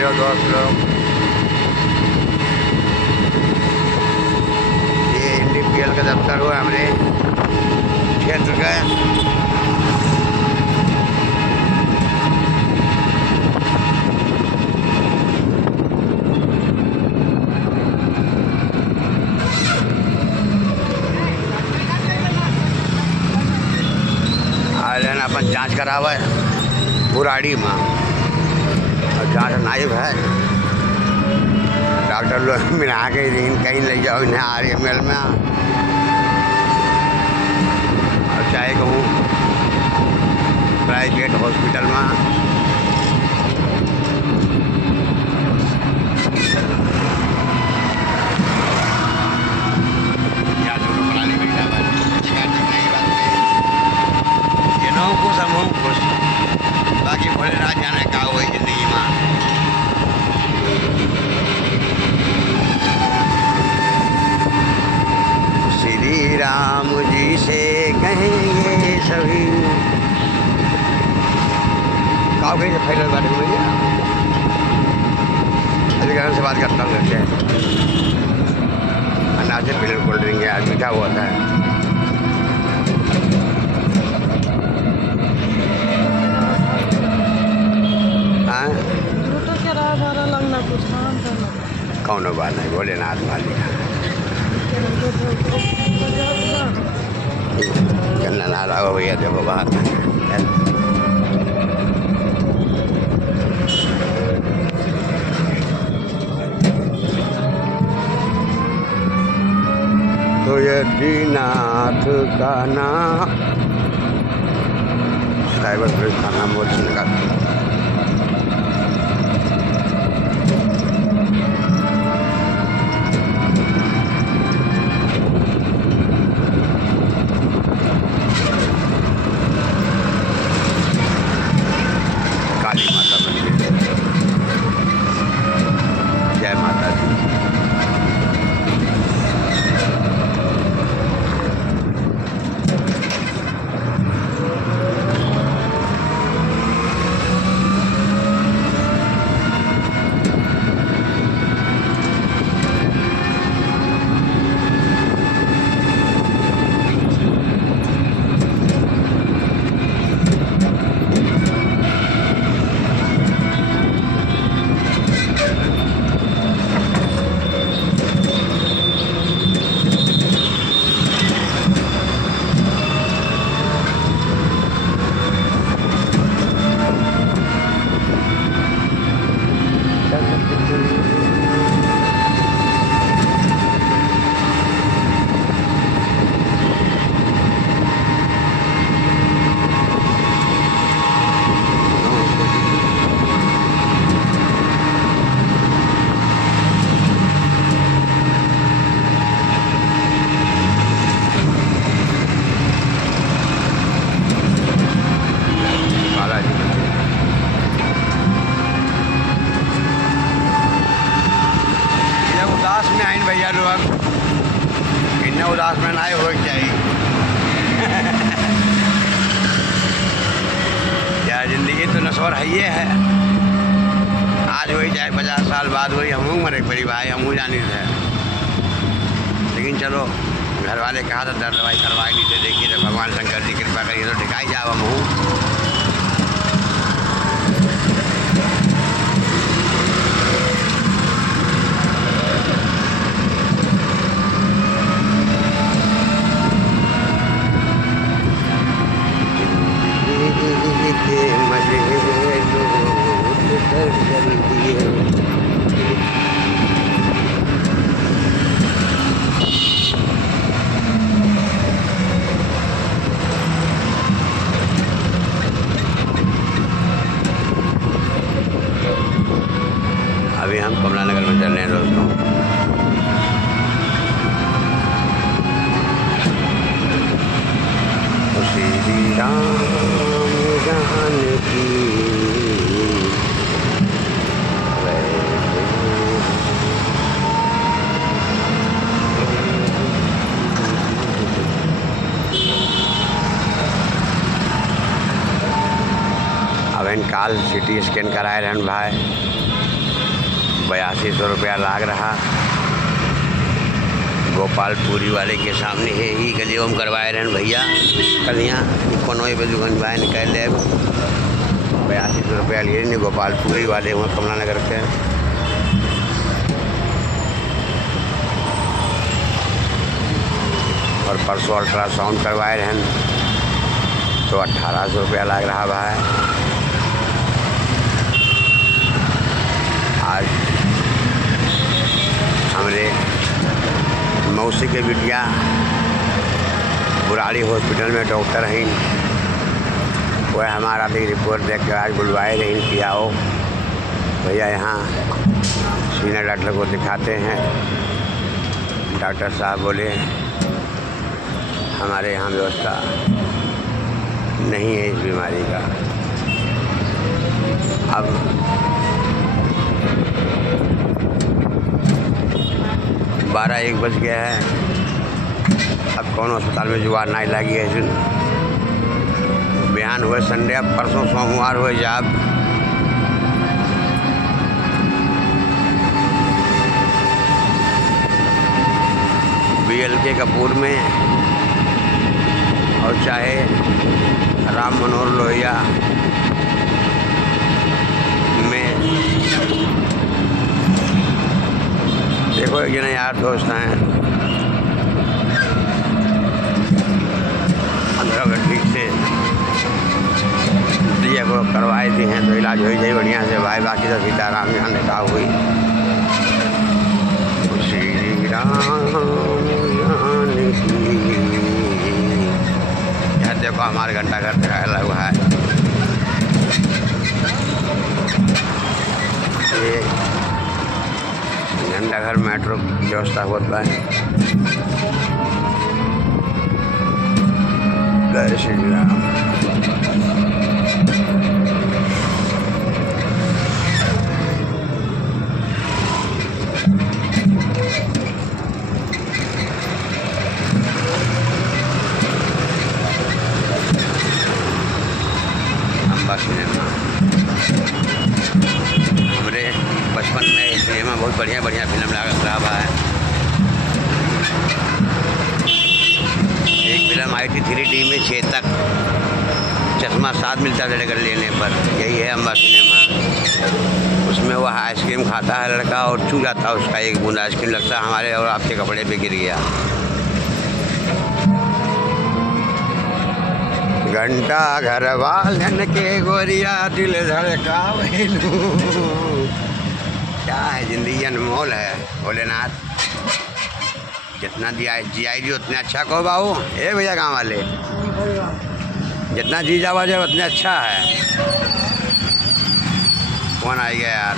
लियो दोस्त लोग, ये NDPL का दफ्तर हुआ हमारे क्षेत्र का। अपन जांच करावा है बुराड़ी में, और जांच नाइब है डॉक्टर लोग मिला के कहीं ले जाओ इन्हें RML में, और चाहे कहूँ प्राइवेट हॉस्पिटल में। बाकी भोलेनाथ जाने का हुई जिंदगी में। श्री राम जी से कहेंगे सभी काव कहीं से फैल बात में अभी घर से बात करता हूँ घर से। अनाज से पहले कोल्ड ड्रिंक है, मीठा हुआ था। कौन बात नहीं, भोलेनाथ मालिक गन्ना नाला हो भैया देखो बाहर। तो ये दीनाथ का नाम साइबर पुलिस का नाम बोलने का। जय माता दी। भैया लोग इन्हें उदास में ना हो चाहिए। यार जिंदगी तो नश्वर है, ये है आज वही चाहे 50 साल बाद वही हम मरे परी भाई हम जानी थे। लेकिन चलो घर वाले कहा था दर्द दवाई करवाई नहीं थे, देखिए तो भगवान शंकर जी कृपा करिए तो टिकाई जाओ हम हूँ। अभी हम कमला नगर में चल रहे हैं दोस्तों। तो श्री राम जानकी अब इन काल CT स्कैन कराए रहन भाई। 8200 रुपया लाग रहा। गोपालपुरी वाले के सामने है ही गलियों में करवाए रहन भैया कलियाँ कोनो पे दुकान बाय निकाल ले 8200 रुपया लिए नहीं गोपालपुरी वाले वहाँ कमला नगर के। और परसों अल्ट्रासाउंड करवाए रहन तो 1800 रुपया लग रहा भाई। आज हमारे मौसी के बिटिया बुराड़ी हॉस्पिटल में डॉक्टर हैं, वह हमारा भी रिपोर्ट देख कर आज बुलवाए रही कि आओ भैया यहाँ सीनियर डॉक्टर को दिखाते हैं। डॉक्टर साहब बोले हमारे यहाँ व्यवस्था नहीं है इस बीमारी का। अब 12-1 बज गया है, अब कौन अस्पताल में जुगाड़ नहीं लगी है। सुन बयान हुए संडे, अब परसों सोमवार हुए जब BLK कपूर में और चाहे राम मनोहर लोहिया में देखो एक जने यार दोस्त हैं 15 अगस्त ठीक से दिए को करवाए दी हैं तो इलाज हो जाए बढ़िया से भाई। बाकी तो सीताराम यहाँ ने कहा हुई श्री राम देखो हमारे घंटा घर दिखाया हुआ है। ये घंटा घर मेट्रो व्यवस्था होता है। जय श्री राम। सिनेमा हमारे बचपन में सिनेमा बहुत बढ़िया बढ़िया फिल्म रहा है। एक फिल्म आई थी 3D में चेतक, चश्मा साथ मिलता था लेकर लेने पर, यही है अम्बा सिनेमा। उसमें वह आइसक्रीम खाता है लड़का और छू जाता है उसका एक बूंद आइसक्रीम, लगता है हमारे और आपके कपड़े पे गिर गया। घंटा घर वालन के गोरिया दिल धड़का भैलू। क्या है जिंदगी अनमोल है भोलेनाथ। जितना जियाई उतने अच्छा कहो बाबू। ए भैया गाँव वाले जितना जी जावा जाए उतने अच्छा है। कौन आ गया यार।